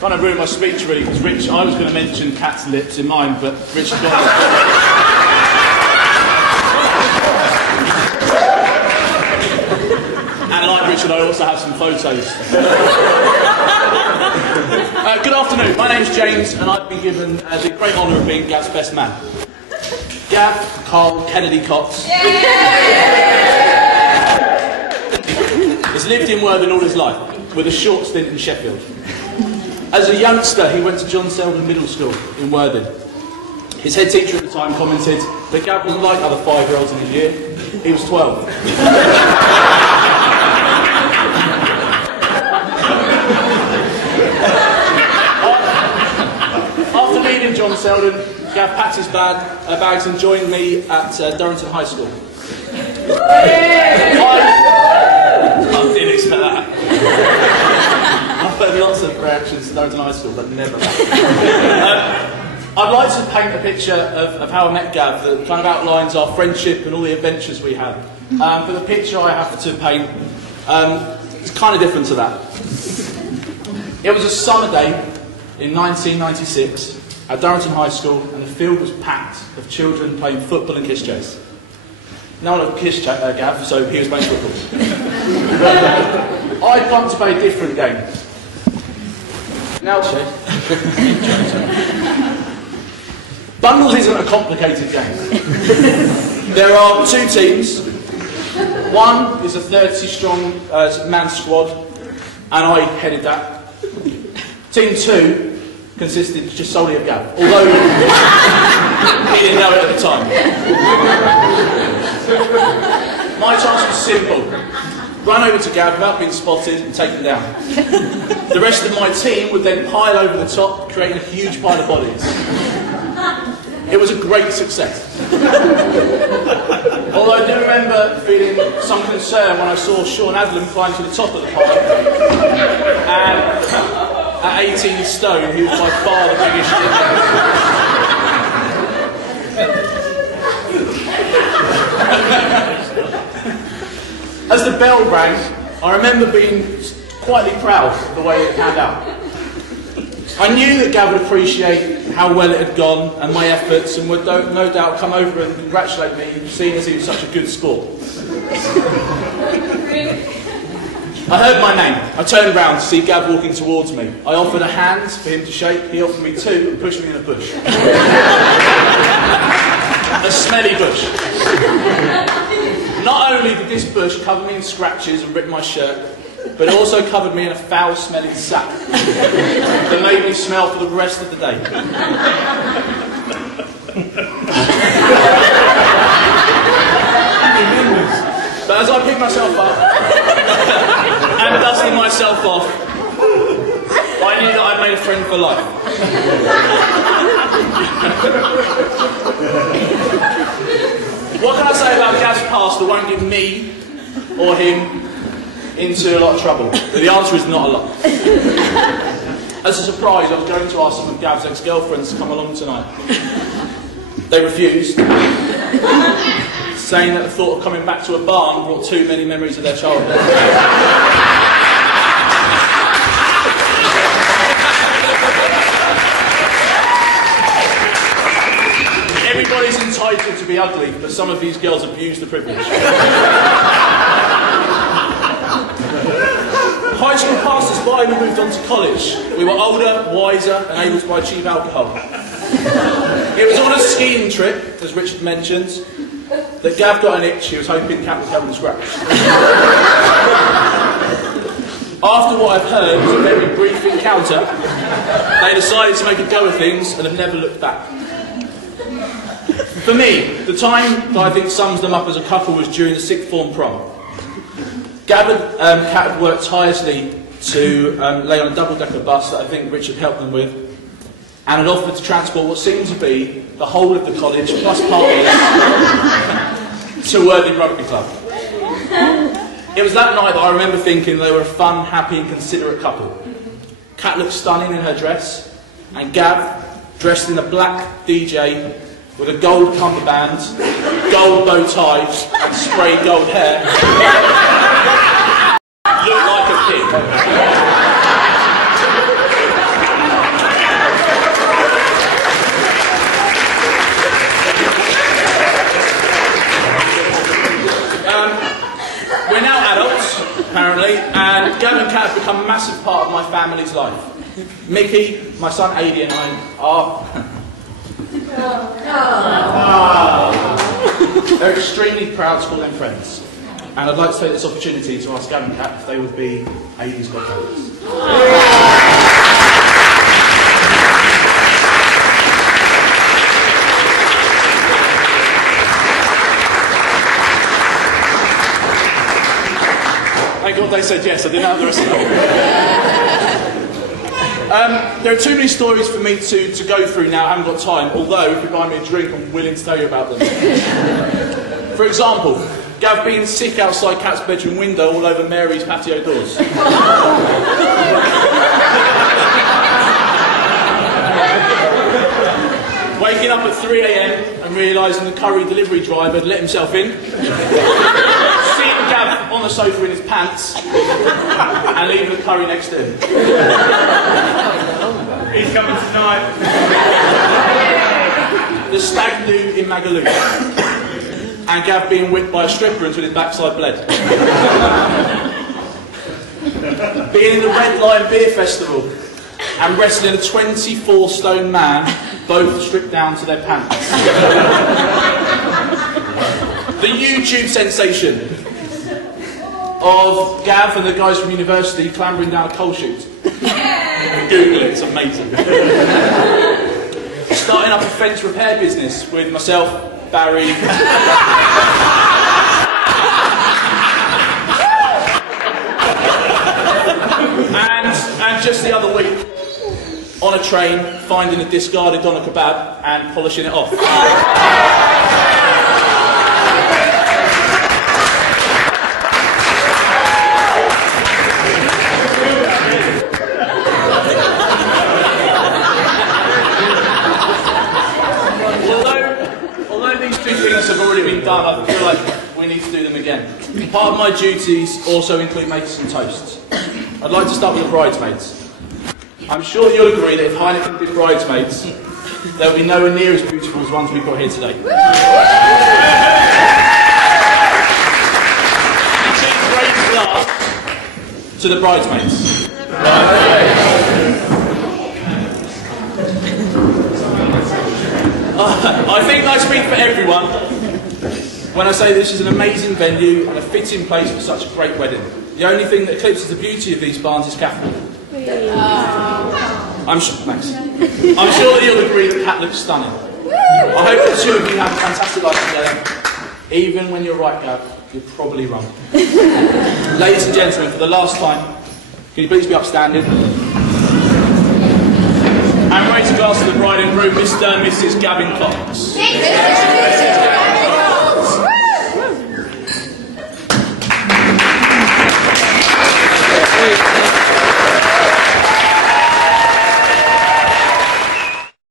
Trying to ruin my speech really, because Rich, I was going to mention cat's lips in mine, but Rich got it. And like Richard, I also have some photos. Good afternoon, my name's James, and I've been given the great honour of being Gav's best man. Gav Carl Kennedy Cox has lived in Worthing all his life, with a short stint in Sheffield. As a youngster, he went to John Selden Middle School in Worthing. His head teacher at the time commented that Gav wasn't like other 5-year-olds in his year. He was 12. After leaving John Selden, Gav packed his bags and joined me at Durrington High School. I didn't expect that. I've heard lots of reactions to Durrington High School, but never that. I'd like to paint a picture of how I met Gav that kind of outlines our friendship and all the adventures we had. But the picture I have to paint is kind of different to that. It was a summer day in 1996 at Durrington High School, and the field was packed of children playing football and kiss chase. No one had kissed Gav, so he was playing football. I'd gone to play a different game. Now, Bundles isn't a complicated game. There are 2 teams. One is a 30-strong man squad, and I headed that. Team 2 consisted just solely of Gav, although he didn't know it at the time. My task was simple. Run over to Gav without being spotted and take him down. The rest of my team would then pile over the top, creating a huge pile of bodies. It was a great success. Although I do remember feeling some concern when I saw Sean Adlam climb to the top of the pile. And at 18 stone, he was by far the biggest As the bell rang, I remember being quietly proud of the way it panned out. I knew that Gav would appreciate how well it had gone and my efforts, and would no doubt come over and congratulate me, seeing as he was such a good sport. I heard my name. I turned round to see Gav walking towards me. I offered a hand for him to shake. He offered me 2 and pushed me in a bush. A smelly bush. Not only did this bush cover me in scratches and rip my shirt, but it also covered me in a foul-smelling sack that made me smell for the rest of the day. But as I picked myself up and dusting myself off, I knew that I'd made a friend for life. What can I say about Gav's past that won't get me or him into a lot of trouble? But the answer is not a lot. As a surprise, I was going to ask some of Gav's ex-girlfriends to come along tonight. They refused, saying that the thought of coming back to a barn brought too many memories of their childhood. Everybody's entitled to be ugly, but some of these girls abuse the privilege. High school passed us by and we moved on to college. We were older, wiser, and able to buy cheap alcohol. It was on a skiing trip, as Richard mentioned, that Gav got an itch he was hoping Cat would help him scratch. After what I've heard was a very brief encounter, they decided to make a go of things and have never looked back. For me, the time that I think sums them up as a couple was during the 6th form prom. Gav and Cat had worked tirelessly to lay on a double-decker bus that I think Richard helped them with, and had offered to transport what seemed to be the whole of the college, plus parties, to Worthing Rugby Club. It was that night that I remember thinking they were a fun, happy and considerate couple. Cat looked stunning in her dress, and Gav, dressed in a black DJ with a gold cummerband, gold bow tie and spray gold hair, looked like a pig. Okay, and Gav and Kat have become a massive part of my family's life. Mickey, my son Adi and I are... They're extremely proud to call them friends. And I'd like to take this opportunity to ask Gav and Kat if they would be Adi's godparents. Thank God they said yes, I didn't have the rest of them. There are too many stories for me to go through now, I haven't got time, although if you buy me a drink I'm willing to tell you about them. For example, Gav being sick outside Kat's bedroom window all over Mary's patio doors. Waking up at 3 AM and realising the curry delivery driver had let himself in. Seeing Gav on the sofa in his pants and leaving the curry next to him. He's coming tonight. The stag do in Magaluf. And Gav being whipped by a stripper until his backside bled. Being in the Red Lion Beer Festival and wrestling a 24-stone man, both stripped down to their pants. The YouTube sensation of Gav and the guys from university clambering down a coal chute. Google it, it's amazing. Starting up a fence repair business with myself, Barry, and just the other week, on a train, finding a discarded doner kebab and polishing it off. Although these two things have already been done, I feel like we need to do them again. Part of my duties also include making some toasts. I'd like to start with the bridesmaids. I'm sure you'll agree that if Heineken did bridesmaids, they'll be nowhere near as beautiful as the ones we've got here today. Please raise a glass to the bridesmaids. I think I speak for everyone when I say this is an amazing venue and a fitting place for such a great wedding. The only thing that eclipses the beauty of these barns is Catherine. I'm sure that you'll agree that Kat looks stunning. I hope the two of you have a fantastic life together. Even when you're right, Gav, you're probably wrong. Ladies and gentlemen, for the last time, can you please be upstanding? And raise a glass to the bride and groom, Mr. and Mrs. Gavin Cox.